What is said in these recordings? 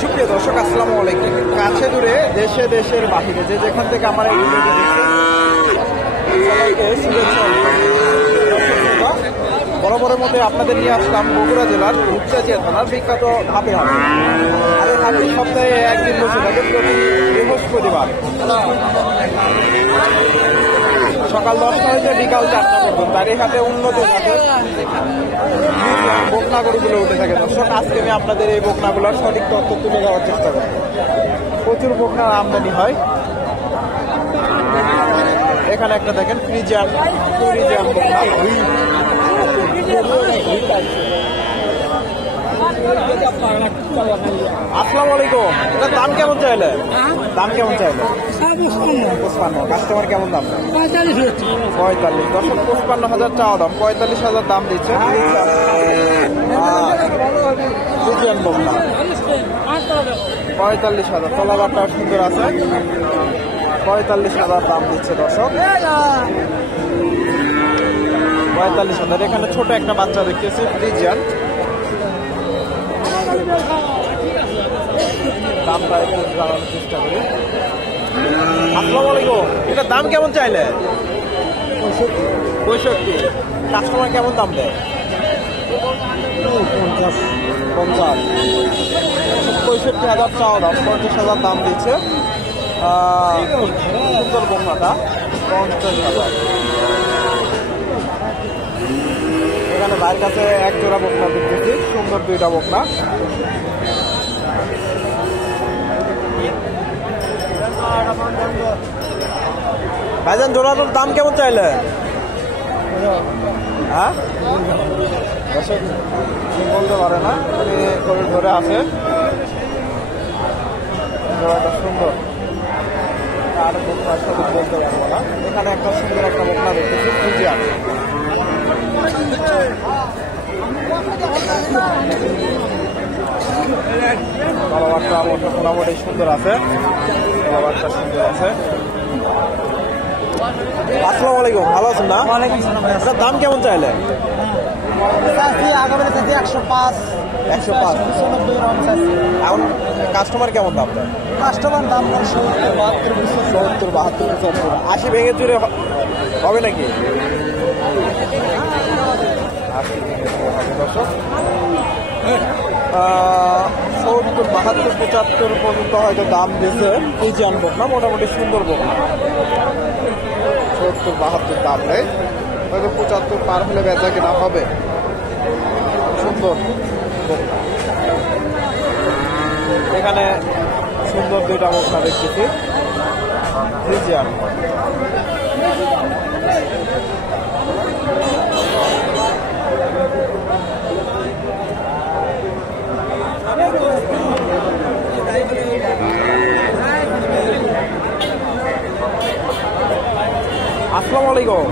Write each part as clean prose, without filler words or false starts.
সুপ্রিয় দর্শক, আসসালামু আলাইকুম। কাছে দূরে দেশে দেশের বাহিরে যে যেখান থেকে আমার এই ভিডিওটি দেখছেন, সবাইকে শুভেচ্ছা। বরাবরের মধ্যে আপনাদের নিয়ে আসলাম বগুড়া জেলার রূপচাঁচিয়া থানার বিখ্যাত ধাপে হাট। আর এই হাটটি সপ্তাহে একদিন বসে থাকে প্রতি বৃহস্পতিবার সকাল 10টা হইতে বিকাল 4টা পর্যন্ত। আর এই হাটে উন্নত জাতের বকনা গরুগুলো উঠে থাকে। দর্শক, আজকে আমি আপনাদের এই বকনাগুলোর সঠিক তথ্য তুলে দেওয়ার চেষ্টা করব। প্রচুর বকনার আমদানি হয়। এখানে একটা দেখেন ফ্রিজিয়ান বকনা। আসসালামু আলাইকুম। এটার দাম কেমন চাইলে? দাম কেমন চাইলে? 55। কাস্টমার কেমন দাম? 45। দর্শক, 55,000 চাওয়া দাম, 45,000 দাম দিচ্ছে। 45,000 তলাবারটা সুন্দর আছে। 45,000 দাম দিচ্ছে দর্শক। 45,000। এখানে ছোট একটা বাচ্চা দেখতেছি ফ্রিজিয়ান। দামটা একটু জানানোর চেষ্টা করি। আসসালামু আলাইকুম। এটার দাম কেমন চাইলে? 65। কাস্টমার কেমন দাম দেয়? 50। 65,000 চাওয়া দাম, 50,000 দাম দিচ্ছে। সুন্দর বকনাটা 50,000। এখানে ভাইয়ের কাছে এক জোড়া বকনা দেখতেছি, সুন্দর দুইটা বকনা। ভাইজান, জোড়াটার দাম কেমন চাইলে? হ্যাঁ, বলতে পারে না, উনি কোভিড ধরে আছে। জোড়াটা সুন্দর, আর বকনার সাথে বলতে পারবো না। এখানে একটা সুন্দর একটা বকনা দেখতেছি ফ্রিজিয়ান। বাবারটা মোটামুটি সুন্দর আছে। বাবারটা সুন্দর আছে। আসসালামু আলাইকুম। ভালো আছেন না? এটার দাম কেমন চাইলে? 105। এখন কাস্টমার কেমন দাম দেয়? কাস্টমার দাম 70, 72, 75, 80 ভেঙে জুড়ে হবে নাকি? 80 ভেঙে জুড়ে হবে দর্শক। 70, 72, 75 পর্যন্ত হয়তো দাম দিয়েছে ফ্রিজিয়ান বকনা। মোটামুটি সুন্দর বকনা। 70, 72 দাম নেই, হয়তো 75 পার হলে বেচা কেনা হবে। সুন্দর বকনা। এখানে সুন্দর দুইটা বকনা দেখতেছি ফ্রিজিয়ান। আসসালামু আলাইকুম।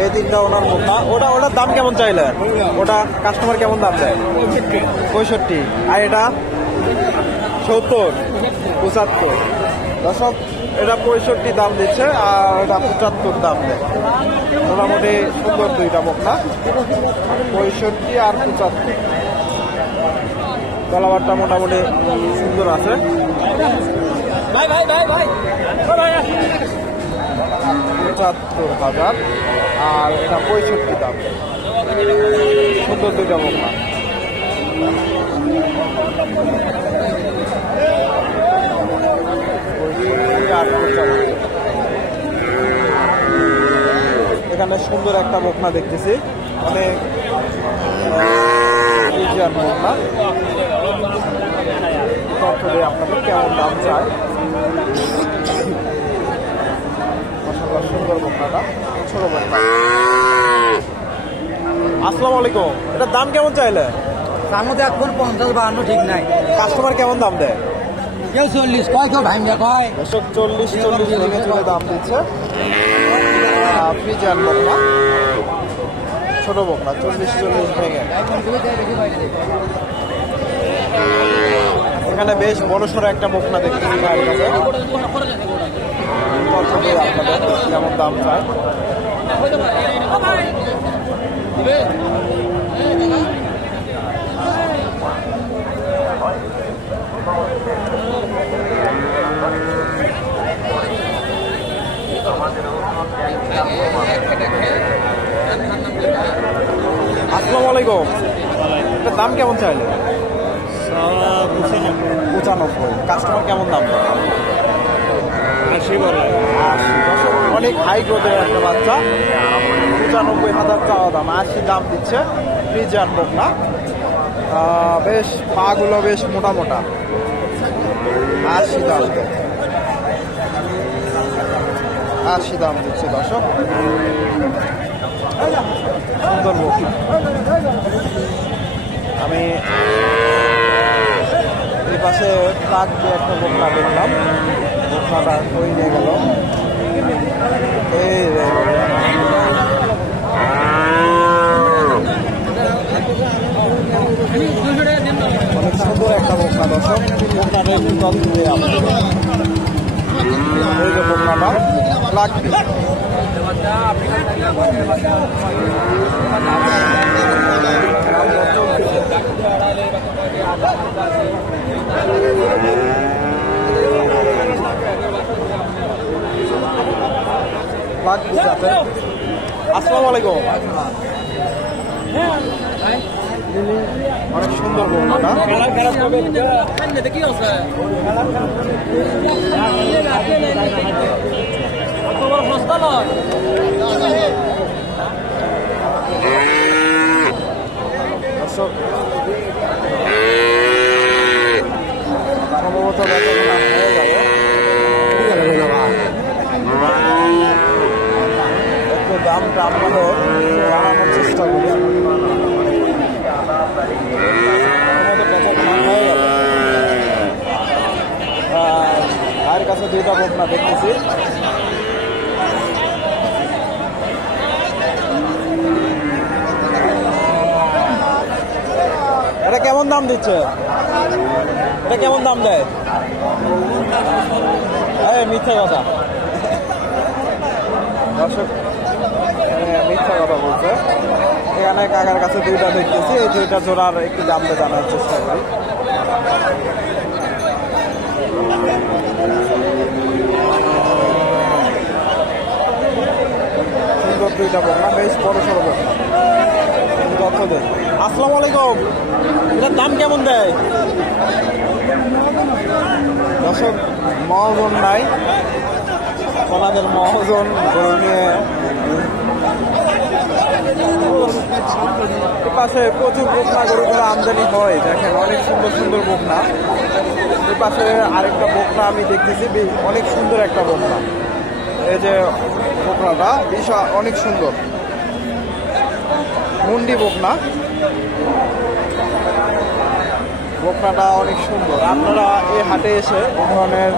এই তিনটা ওনার বকনা। ওটার দাম কেমন চাইলে? ওটা কাস্টমার কেমন দাম দেয়? 65। আর এটা 70, 75। দর্শক, এটা 65 দাম দিচ্ছে, আর এটা 75 দাম দেয়। মোটামুটি সুন্দর দুইটা বকনা, 65 আর 75। গলাবারটা মোটামুটি সুন্দর আছে। 75,000 আর এটা 65 দাম। সুন্দর দুইটা বকনা। এখানে সুন্দর একটা বকনা দেখতেছি, অনেক বকনা। তথ্য দিয়ে আপনাদের কেমন দাম চায়। মাশাআল্লাহ, সুন্দর বকনাটা, ছোট বকনা। আসসালামু আলাইকুম। এটার দাম কেমন চাইলে? তার মধ্যে এখন 50-52 ঠিক নাই। কাস্টমার কেমন দাম দেয়? কেউ 40 কয়, কেউ ভাঙা কয়। 40 ভেঙে চলে দাম দিচ্ছে ফ্রিজিয়ান বকনা। ছোট বকনা 40-40 ভেঙে। এখানে বেশ বড় সড়ো একটা বকনা দেখতেছি ভাইয়ের কাছে। আপনাদের কেমন দাম চায়। আসসালামু আলাইকুম। এটার দাম কেমন চাইলে? 95। কাস্টমার কেমন দাম? 80 বলে। 80। অনেক হাই গ্রোথের একটা বাচ্চা। 95,000 চাওয়া দাম, 80 দাম দিচ্ছে। ফ্রিজিয়ান বকনা, বেশ পাগুলো বেশ মোটা মোটা। 80 দাম, 80 দাম দিচ্ছে দর্শক। সুন্দর বকনা। আমি এই পাশে ট্রাক দিয়ে একটা বকনা দেখলাম, বকনাটা কই নিয়ে গেল। এই অনেক সুন্দর একটা বকনা দর্শক। বকনাটা একটু যত্ন দিয়ে এই যে বকনাটা লাগবে। আসসালামু আলাইকুম। অনেক সুন্দর বকনাটা। সম্ভবত বেচাকেনা হয়ে গেল। একটু দামটা আপনাদের জানানোর চেষ্টা করি। ভাইয়ের কাছে দুইটা বকনা দেখতেছি। এটা কেমন দাম দিচ্ছে? এটা কেমন দাম দেয়? মিথ্যা কথা দর্শক, মিথ্যা কথা বলছে। এখানে কাকার কাছে দুইটা দেখতেছি, এই দুইটা জোড়ার একটু দামটা জানার চেষ্টা করি। সুন্দর দুইটা বকনা, বেশ বড় সড়ো বকনা। যত দেয়। আসসালামু আলাইকুম। এটার দাম কেমন দেয়? দর্শক, মহাজন নাই, ওনাদের মহাজন গরু নিয়ে পাশে প্রচুর বকনা গরুগুলো আমদানি হয়। দেখেন অনেক সুন্দর সুন্দর বকনা। এর পাশে আরেকটা বকনা আমি দেখতেছি, অনেক সুন্দর একটা বকনা। এই যে বকনাটা বিশাল অনেক সুন্দর, মুন্ডি বকনা। বকনাটা অনেক সুন্দর। আপনারা এই হাটে এসে এই ধরনের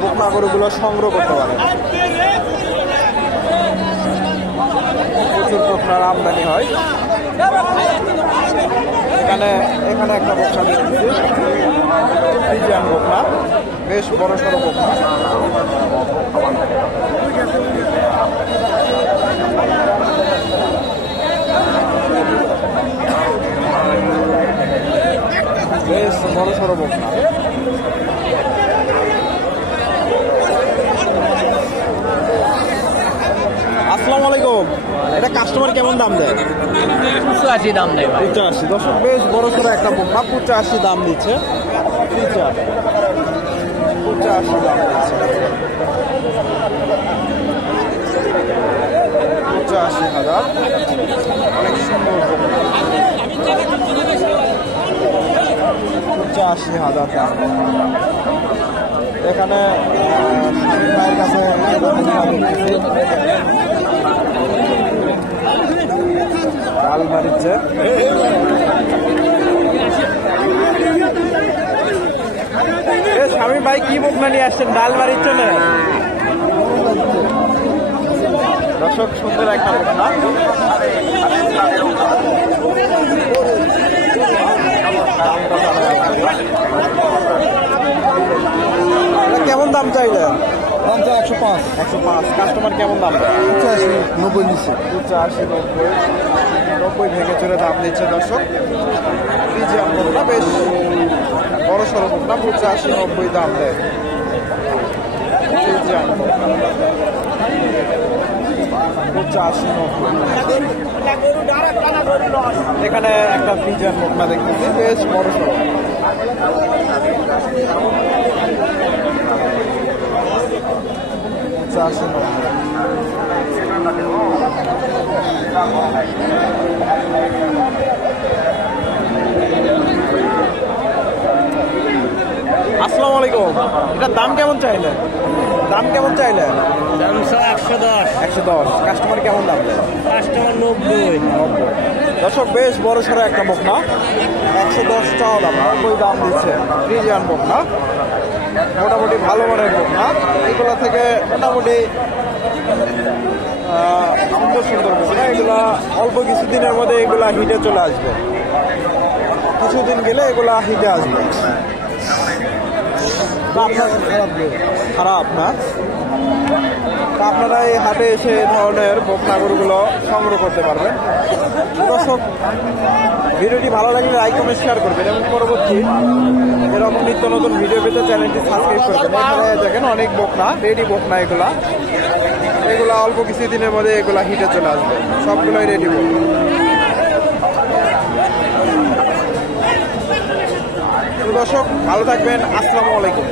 বকনা গরুগুলো সংগ্রহ করতে পারেন। প্রচুর বকনার আমদানি হয়। এখানে একটা বকনা দেখতেছি, ফ্রিজিয়ান বকনা, বেশ বড় সড়ো বকনা। বেশ বড় সড়ো বকনা। আসসালামু আলাইকুম। এটা কাস্টমার কেমন দাম দেয়? 85 দাম দেয় ভাই। 85। দর্শক, বেশ বড় সড়ো একটা বকনা, 85 দাম দিচ্ছে। 85 দাম দিচ্ছে। 85,000। অনেক সুন্দর বকনা। 85,000 দাম। এখানে ভাইয়ের কাছে ডাল মারিচ্ছে। স্বামী ভাই কি বকনা নিয়ে আসছেন? ডাল মারিচ্ছে না দর্শক, দর্শক সুন্দর একটা বকনা। এটা কেমন দাম চাইলেন? 105 105। কাস্টমার কেমন দাম? 85 90 নিচে 85 90 ভেঙে চড়ে দাম দিচ্ছে দর্শক। ফ্রিজিয়ান বকনা, বেশ বড় সড়ো বকনা, 85 90 দাম দেয় ফ্রিজিয়ান বকনা। 85 90। এখানে একটা ফ্রিজিয়ান বকনা দেখতেছি, বেশ বড় সড়ো। আসসালামু আলাইকুম। এটার দাম কেমন চাইলেন? দাম কেমন চাইলেন? 110। কাস্টমার কেমন দাম দেয়? কাস্টমার 90। দর্শক বেশ বড় সড়ো একটা বকনা, 110 চাওয়া দাম, 90 দাম দিচ্ছে ফ্রিজিয়ান বকনা। মোটামুটি ভালো মানের বকনা, এগুলো থেকে মোটামুটি সুন্দর সুন্দর বকনা। এগুলা অল্প কিছুদিনের মধ্যে এগুলা হিটে চলে আসবে, কিছুদিন গেলে এগুলা হিটে আসবে। খারাপ না? তা আপনারা এই হাটে এসে এই ধরনের বকনা গরুগুলো সংগ্রহ করতে পারবেন। দর্শক, ভিডিওটি ভালো লাগলে লাইক কমেন্ট শেয়ার করবেন এবং পরবর্তী এরকম নিত্য নতুন ভিডিও পেতে চ্যানেলটি সাবস্ক্রাইব করবেন। এখানে দেখেন অনেক বকনা, রেডি বকনা। এগুলা অল্প কিছুদিনের মধ্যে এগুলা হিটে চলে আসবে, সবগুলোই রেডি বকনা। দর্শক ভালো থাকবেন, আসসালামু আলাইকুম।